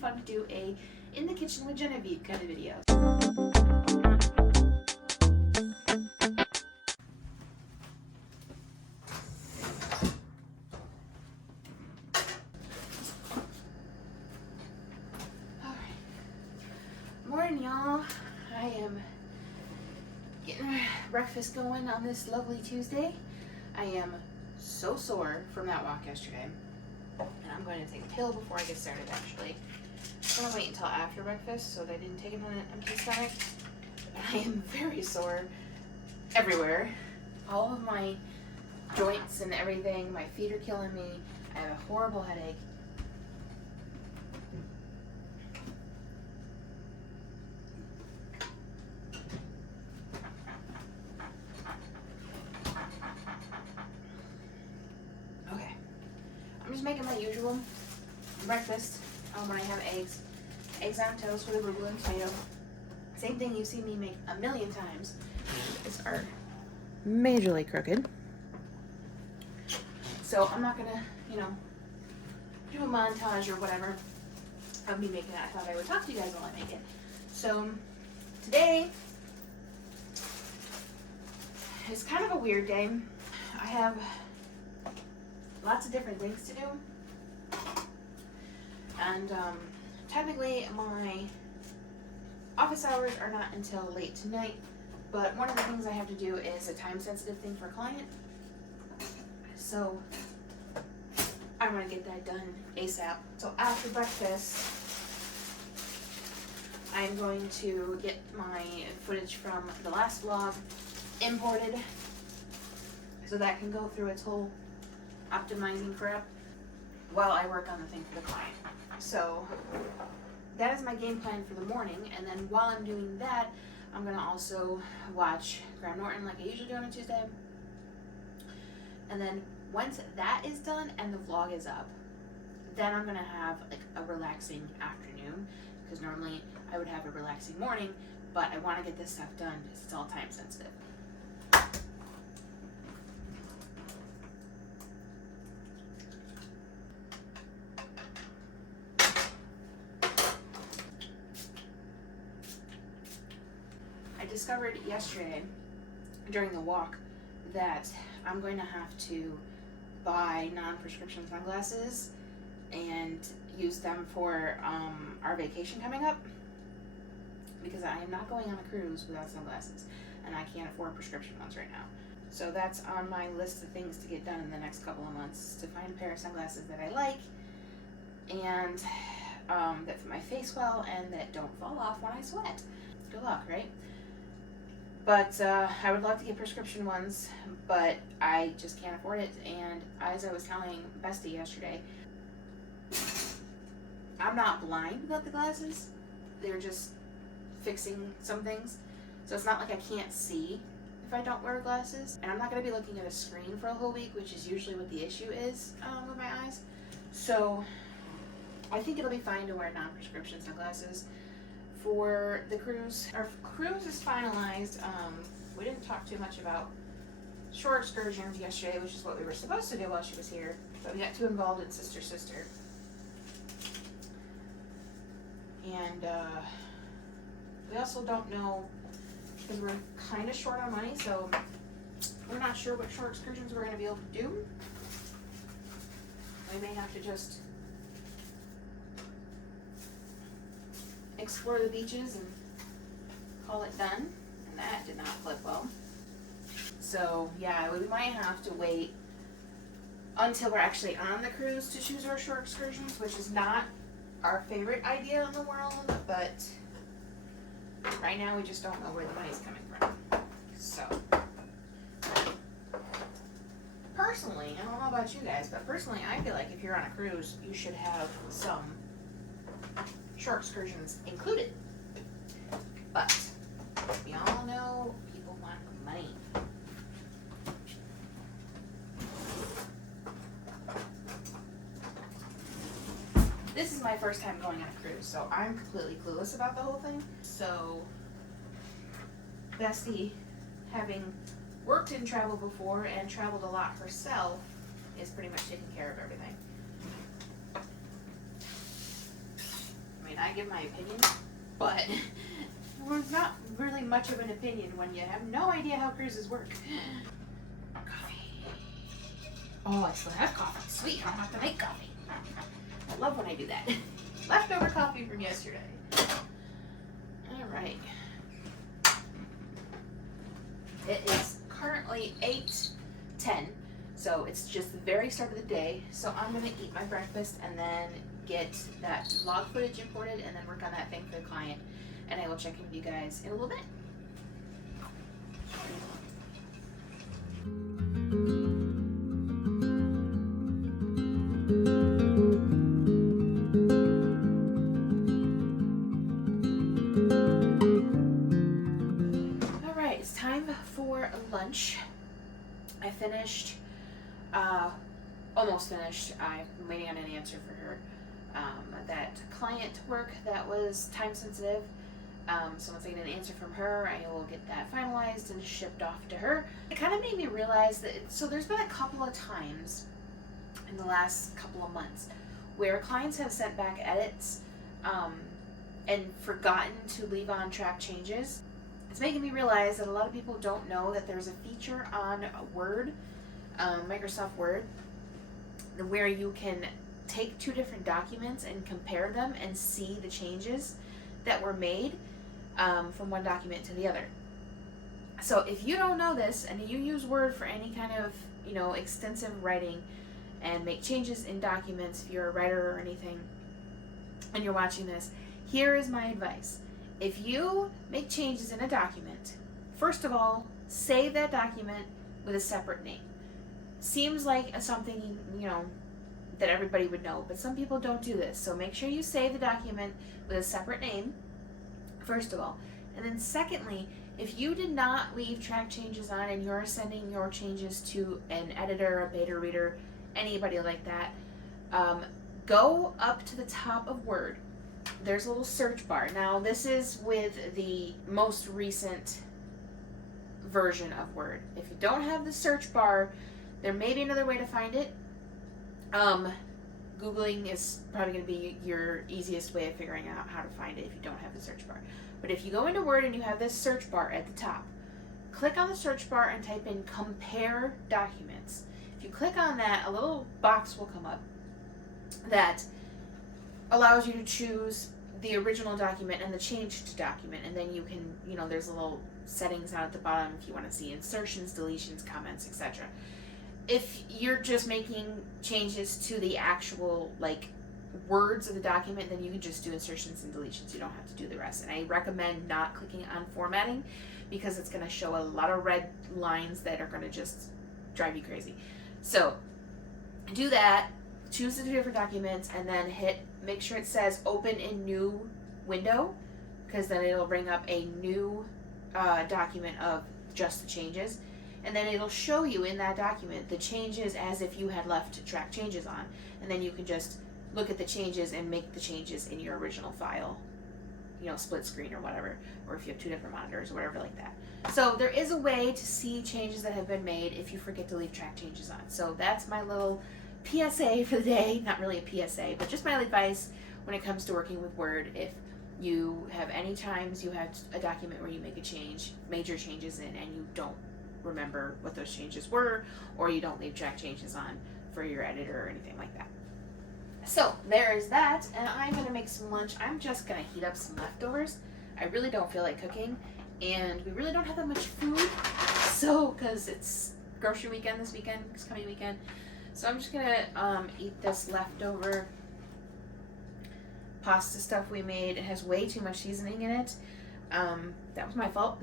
fun to do a in the kitchen with Genevieve kind of video. Morning, y'all. I am getting my breakfast going on this lovely Tuesday. I am so sore from that walk yesterday, and I'm going to take a pill before I get started. Actually, I'm going to wait until after breakfast so that I didn't take it on an empty stomach. I am very sore everywhere. All of my joints and everything. My feet are killing me. I have a horrible headache. I'm just making my usual breakfast when I have eggs. Eggs on toast with arugula and tomato. Same thing you've seen me make a million times. These are majorly crooked. So I'm not gonna, do a montage or whatever of me making it. I thought I would talk to you guys while I make it. So today is kind of a weird day. I have lots of different things to do, and technically my office hours are not until late tonight, but one of the things I have to do is a time sensitive thing for a client, so I want to get that done ASAP. So after breakfast I'm going to get my footage from the last vlog imported so that can go through its whole optimizing crap while I work on the thing for the client. So that is my game plan for the morning, and then while I'm doing that, I'm gonna also watch Graham Norton like I usually do on a Tuesday. And then once that is done and the vlog is up, then I'm gonna have like a relaxing afternoon, because normally I would have a relaxing morning, but I want to get this stuff done because it's all time sensitive. Discovered yesterday during the walk that I'm going to have to buy non-prescription sunglasses and use them for our vacation coming up, because I am not going on a cruise without sunglasses and I can't afford prescription ones right now. So that's on my list of things to get done in the next couple of months, to find a pair of sunglasses that I like and that fit my face well and that don't fall off when I sweat. Good luck, right? But I would love to get prescription ones, but I just can't afford it. And as I was telling Bestie yesterday, I'm not blind without the glasses. They're just fixing some things. So it's not like I can't see if I don't wear glasses. And I'm not going to be looking at a screen for a whole week, which is usually what the issue is with my eyes. So I think it'll be fine to wear non-prescription sunglasses for the cruise. Our cruise is finalized. We didn't talk too much about shore excursions yesterday, which is what we were supposed to do while she was here, but we got too involved in Sister. And we also don't know, because we're kind of short on money, so we're not sure what shore excursions we're going to be able to do. We may have to just explore the beaches and call it done, and that did not flip well. So yeah, we might have to wait until we're actually on the cruise to choose our shore excursions, which is not our favorite idea in the world, but right now we just don't know where the money's coming from. So personally, I don't know about you guys, but personally I feel like if you're on a cruise, you should have some shore excursions included. But we all know people want money. This is my first time going on a cruise, so I'm completely clueless about the whole thing. So Bestie, having worked in travel before and traveled a lot herself, is pretty much taking care of everything. I give my opinion, but there's not really much of an opinion when you have no idea how cruises work. Coffee. Oh, I still have coffee. Sweet, I don't have to make coffee. I love when I do that. Leftover coffee from yesterday. Alright. It is currently 8:10, so it's just the very start of the day. So I'm going to eat my breakfast and then get that vlog footage imported and then work on that thing for the client. And I will check in with you guys in a little bit. Alright, it's time for lunch. I finished, almost finished. I'm waiting on an answer for her. That client work that was time sensitive. So once I get an answer from her, I will get that finalized and shipped off to her. It kind of made me realize that, so there's been a couple of times in the last couple of months where clients have sent back edits and forgotten to leave on track changes. It's making me realize that a lot of people don't know that there's a feature on Word, Microsoft Word, where you can take two different documents and compare them and see the changes that were made from one document to the other. So if you don't know this and you use Word for any kind of, extensive writing and make changes in documents, if you're a writer or anything and you're watching this, here is my advice. If you make changes in a document, first of all, save that document with a separate name. Seems like something, that everybody would know, but some people don't do this. So make sure you save the document with a separate name, first of all. And then secondly, if you did not leave track changes on and you're sending your changes to an editor, a beta reader, anybody like that, go up to the top of Word. There's a little search bar. Now this is with the most recent version of Word. If you don't have the search bar, there may be another way to find it. Googling is probably going to be your easiest way of figuring out how to find it if you don't have the search bar. But if you go into Word and you have this search bar at the top, click on the search bar and type in compare documents. If you click on that, a little box will come up that allows you to choose the original document and the changed document, and then you can, there's a little settings down at the bottom if you want to see insertions, deletions, comments, etc. If you're just making changes to the actual words of the document, then you can just do insertions and deletions. You don't have to do the rest. And I recommend not clicking on formatting because it's going to show a lot of red lines that are going to just drive you crazy. So do that, choose the two different documents, and then make sure it says open in new window, because then it'll bring up a new document of just the changes. And then it'll show you in that document the changes as if you had left track changes on. And then you can just look at the changes and make the changes in your original file, split screen or whatever, or if you have two different monitors or whatever like that. So there is a way to see changes that have been made if you forget to leave track changes on. So that's my little PSA for the day. Not really a PSA, but just my advice when it comes to working with Word. If you have any times you have a document where you make a change, major changes in, and you don't remember what those changes were, or you don't leave track changes on for your editor or anything like that. So there is that, and I'm going to make some lunch. I'm just going to heat up some leftovers. I really don't feel like cooking, and we really don't have that much food, so because it's grocery weekend this coming weekend. So I'm just going to eat this leftover pasta stuff we made. It has way too much seasoning in it. That was my fault.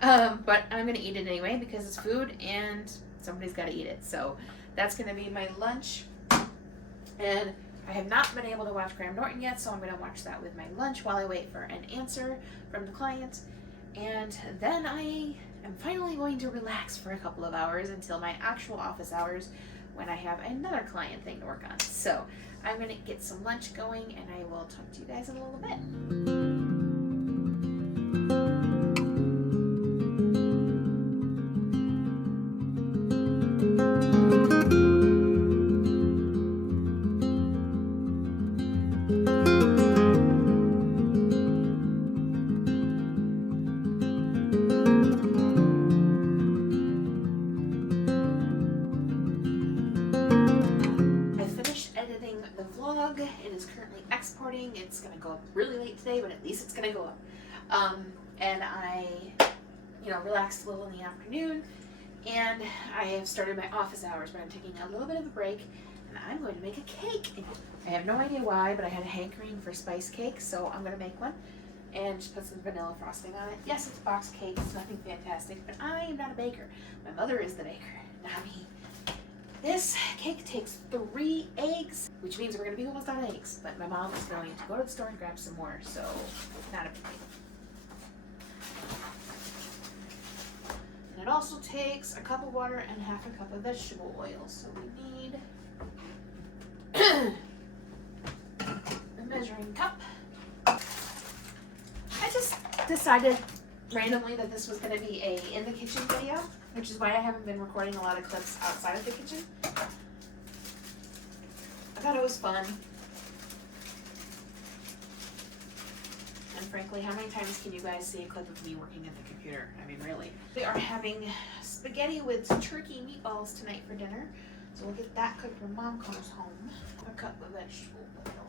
But I'm going to eat it anyway because it's food and somebody's got to eat it. So that's going to be my lunch. And I have not been able to watch Graham Norton yet, so I'm going to watch that with my lunch while I wait for an answer from the client. And then I am finally going to relax for a couple of hours until my actual office hours when I have another client thing to work on. So I'm going to get some lunch going, and I will talk to you guys in a little bit. is currently exporting. It's gonna go up really late today, but at least it's gonna go up. And I, relaxed a little in the afternoon, and I have started my office hours, but I'm taking a little bit of a break, and I'm going to make a cake. I have no idea why, but I had a hankering for spice cake, so I'm gonna make one and just put some vanilla frosting on it. Yes, it's a box cake, it's nothing fantastic, but I am not a baker. My mother is the baker, not me. This cake takes 3 eggs, which means we're gonna be almost out of eggs, but my mom is going to go to the store and grab some more, so not a big deal. And it also takes a cup of water and half a cup of vegetable oil, so we need a measuring cup. I just decided randomly that this was going to be a in the kitchen video, which is why I haven't been recording a lot of clips outside of the kitchen. I thought it was fun. And frankly, how many times can you guys see a clip of me working at the computer? I mean, really. We are having spaghetti with turkey meatballs tonight for dinner, so we'll get that cooked when Mom comes home. A cup of vegetable oil.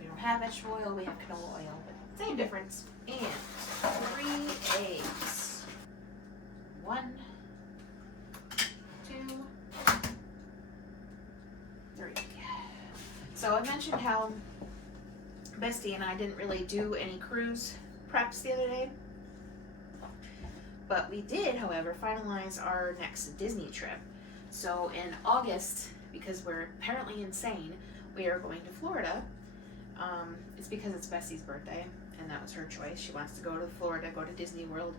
We don't have vegetable oil, we have canola oil, but same difference. And 3 eggs. 1, 2, 3. So I mentioned how Bestie and I didn't really do any cruise preps the other day. But we did, however, finalize our next Disney trip. So in August, because we're apparently insane, we are going to Florida. It's because it's Bessie's birthday, and that was her choice. She wants to go to Florida, go to Disney World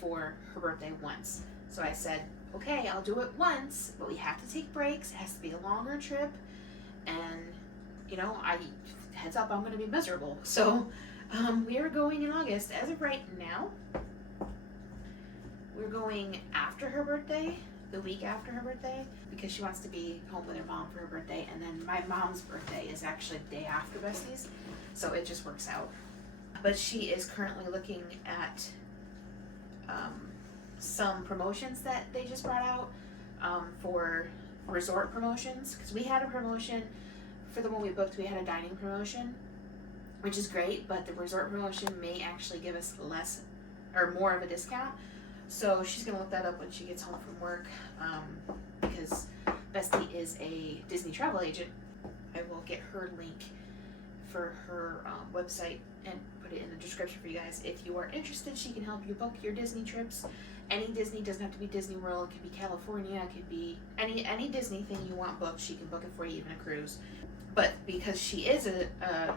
for her birthday once. So I said, okay, I'll do it once, but we have to take breaks. It has to be a longer trip. And, heads up, I'm going to be miserable. So we are going in August. As of right now, we're going after her birthday, the week after her birthday, because she wants to be home with her mom for her birthday. And then my mom's birthday is actually the day after Bestie's, so it just works out. But she is currently looking at some promotions that they just brought out for resort promotions, because we had a promotion for the one we booked. We had a dining promotion, which is great, but the resort promotion may actually give us less or more of a discount. So she's gonna look that up when she gets home from work, because Bestie is a Disney travel agent. I will get her link for her website and put it in the description for you guys. If you are interested, she can help you book your Disney trips. Any Disney, doesn't have to be Disney World, it could be California, it could be any Disney thing you want booked, she can book it for you, even a cruise. But because she is a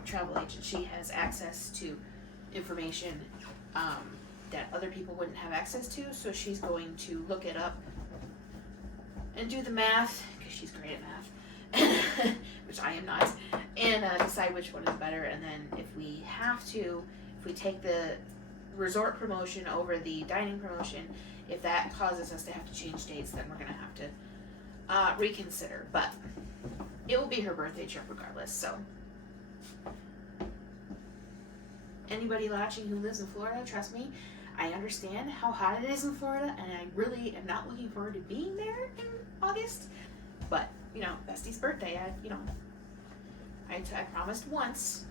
travel agent, she has access to information that other people wouldn't have access to, so she's going to look it up and do the math, because she's great at math, which I am not, and decide which one is better. And then if we take the resort promotion over the dining promotion, if that causes us to have to change dates, then we're going to have to reconsider. But it will be her birthday trip regardless. So anybody watching who lives in Florida, trust me, I understand how hot it is in Florida, and I really am not looking forward to being there in August. But, Bestie's birthday, I promised once.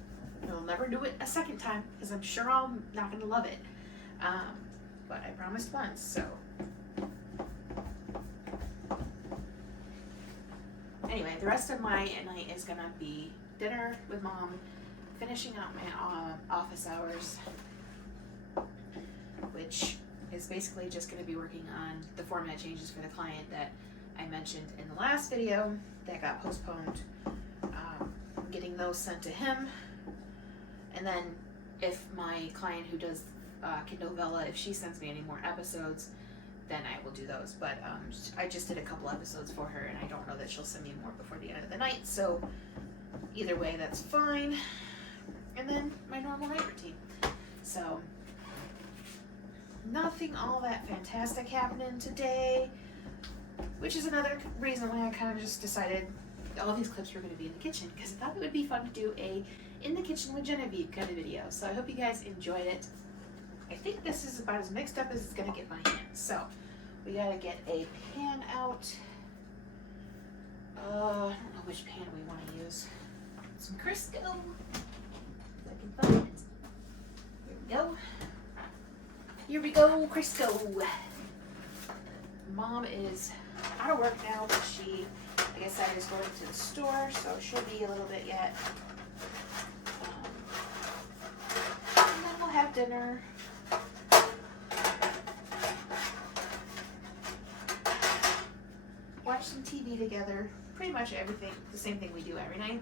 I'll never do it a second time, because I'm sure I'm not going to love it. But I promised once, so. Anyway, the rest of my night is going to be dinner with Mom, finishing out my office hours, which is basically just going to be working on the format changes for the client that I mentioned in the last video that got postponed, getting those sent to him. And then if my client who does Kindle Vella, if she sends me any more episodes, then I will do those. But I just did a couple episodes for her, and I don't know that she'll send me more before the end of the night, so either way, that's fine. And then my normal night routine. So nothing all that fantastic happening today, which is another reason why I kind of just decided all these clips were going to be in the kitchen, because I thought it would be fun to do a in the kitchen with Genevieve kind of video. So I hope you guys enjoyed it. I think this is about as mixed up as it's going to get my hands. So we got to get a pan out. I don't know know which pan we want to use. Some Crisco. If I can find it. Here we go. Here we go, Crisco. Mom is out of work now, but she, like I said, is going to the store, so she'll be a little bit yet. And then we'll have dinner. Watch some TV together. Pretty much everything, the same thing we do every night.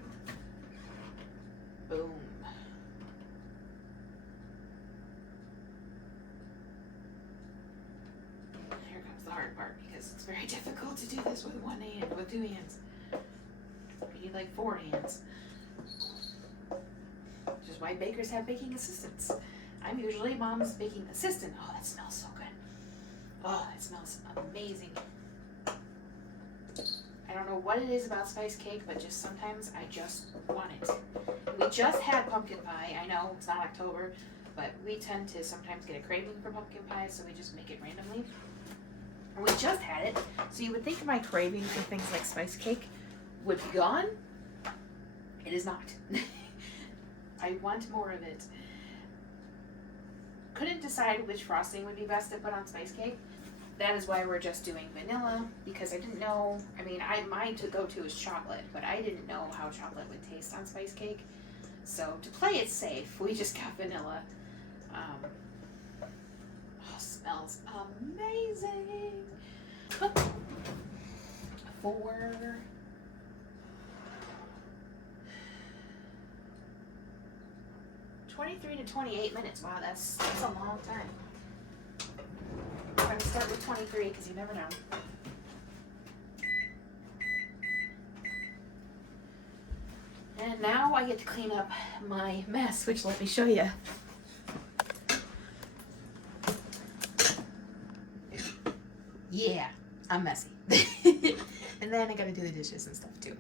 Boom. Here comes the hard part, because it's very difficult to do this with one hand, with two hands. You need like 4 hands. Which is why bakers have baking assistants. I'm usually Mom's baking assistant. Oh, that smells so good. Oh, that smells amazing. I don't know what it is about spice cake, but just sometimes I just want it. We just had pumpkin pie. I know it's not October, but we tend to sometimes get a craving for pumpkin pie, so we just make it randomly. And we just had it, so you would think my craving for things like spice cake would be gone. It is not. I want more of it. Couldn't decide which frosting would be best to put on spice cake. That is why we're just doing vanilla, because I didn't know, I mean, mine to go to is chocolate, but I didn't know how chocolate would taste on spice cake. So to play it safe, we just got vanilla. Oh, smells amazing. For 23 to 28 minutes. Wow, that's a long time. I'm going to start with 23 because you never know. And now I get to clean up my mess, which let me show you. Yeah, I'm messy. And then I gotta do the dishes and stuff too.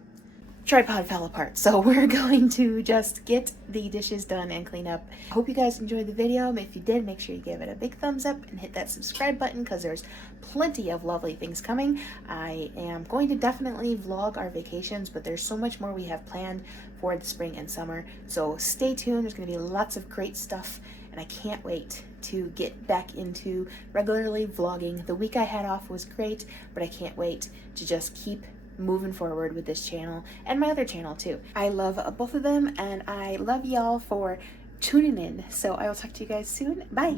Tripod fell apart, so we're going to just get the dishes done and clean up. I hope you guys enjoyed the video. If you did, make sure you give it a big thumbs up and hit that subscribe button, because there's plenty of lovely things coming. I am going to definitely vlog our vacations, but there's so much more we have planned for the spring and summer, so stay tuned. There's going to be lots of great stuff, and I can't wait to get back into regularly vlogging. The week I had off was great, but I can't wait to just keep moving forward with this channel and my other channel too. I love both of them, and I love y'all for tuning in. So I will talk to you guys soon. Bye.